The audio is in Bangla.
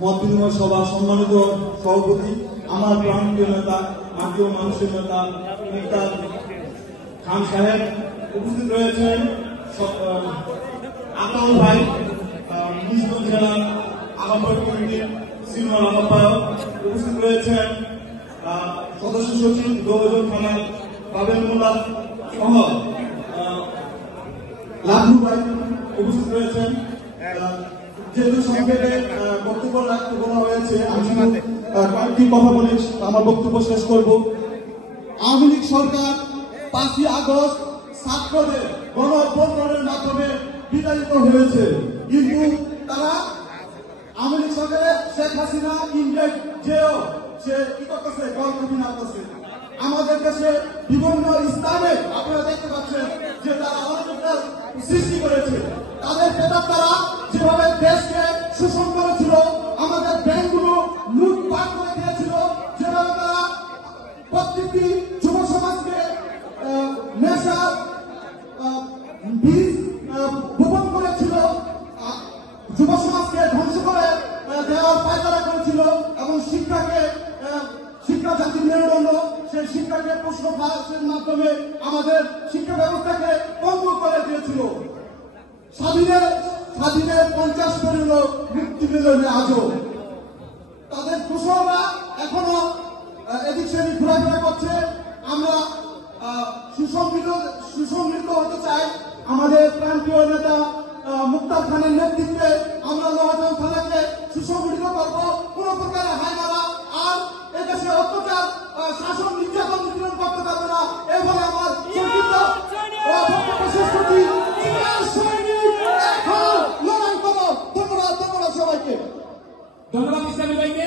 মত বিনিময় সভা সম্মানিত সভাপতি, আমার প্রাণপ্রিয় নেতা, মাটিও মানুষের নেতা মুক্তার খান সাহেব, উপস্থিত রয়েছেন আতাউল ভাই, মুন্সিগঞ্জ জেলার আহ্বায়ক কমিটির সিনিয়র আহ্বায়ক, উপস্থিত রয়েছেন সদস্য সচিব দৌলতপুর থানার বাবেল মোল্লা সহ লাভু ভাই উপস্থিত রয়েছেন। যেহেতু সংক্ষেপে বক্তব্য রাখতে বলা হয়েছে, আমি কয়েকটি কথা বলে আমার বক্তব্য শেষ করব। আওয়ামী লীগ সরকার 5ই আগস্ট ছাত্রদের গণ অভ্যুত্থানের মাধ্যমে বিতাড়িত হয়েছে, কিন্তু তারা আওয়ামী লীগ সরকারের শেখ হাসিনা ইন্ডিয়ায় যেও সে কি করতেছে, গণতন্ত্র নামতেছে। আমাদের দেশে বিভিন্ন স্থানে আপনারা দেখতে পাচ্ছেন যে তারা অরাজকতা সৃষ্টি করেছে। তাদের প্রেতাত্মারা যেভাবে দেশকে শোষণ করেছিল, আমাদের ব্যাংকগুলো লুটপাট করে দিয়েছিল, যেভাবে তারা প্রত্যেকটি যুব সমাজকে নেশার বীজ বপন করেছিল, যুব সমাজকে ধ্বংস করে দেওয়ার পায়তারা করেছিল এবং শিক্ষা জাতির মেরুদণ্ড, সেই শিক্ষাকে প্রশ্ন ফাঁসের মাধ্যমে আমাদের শিক্ষা ব্যবস্থাকে বন্ধ করে দিয়েছিল। স্বাধীনের 50 পেরিল, মুক্তি পেল আজও। তাদের দোষরা এখনো এদিক সেদিক ঘোরাফেরা করছে। আমরা সুসংগঠিত হতে চাই। আমাদের প্রান্তীয় নেতা মুক্তার খানের নেতৃত্বে আমরা লোহাজং থানাকে সুসংগঠিত করব। কোন প্রকারের হাইনারা আর এদেশে অত্যাচার শাসন নির্যাতন নিপীড়ন করতে পারবে না। এভাবে আমার সংক্ষিপ্ত বক্তব্য শেষ করছি। লড়াই করো। ধন্যবাদ সবাইকে। ধন্যবাদ ইসলামী ভাইকে।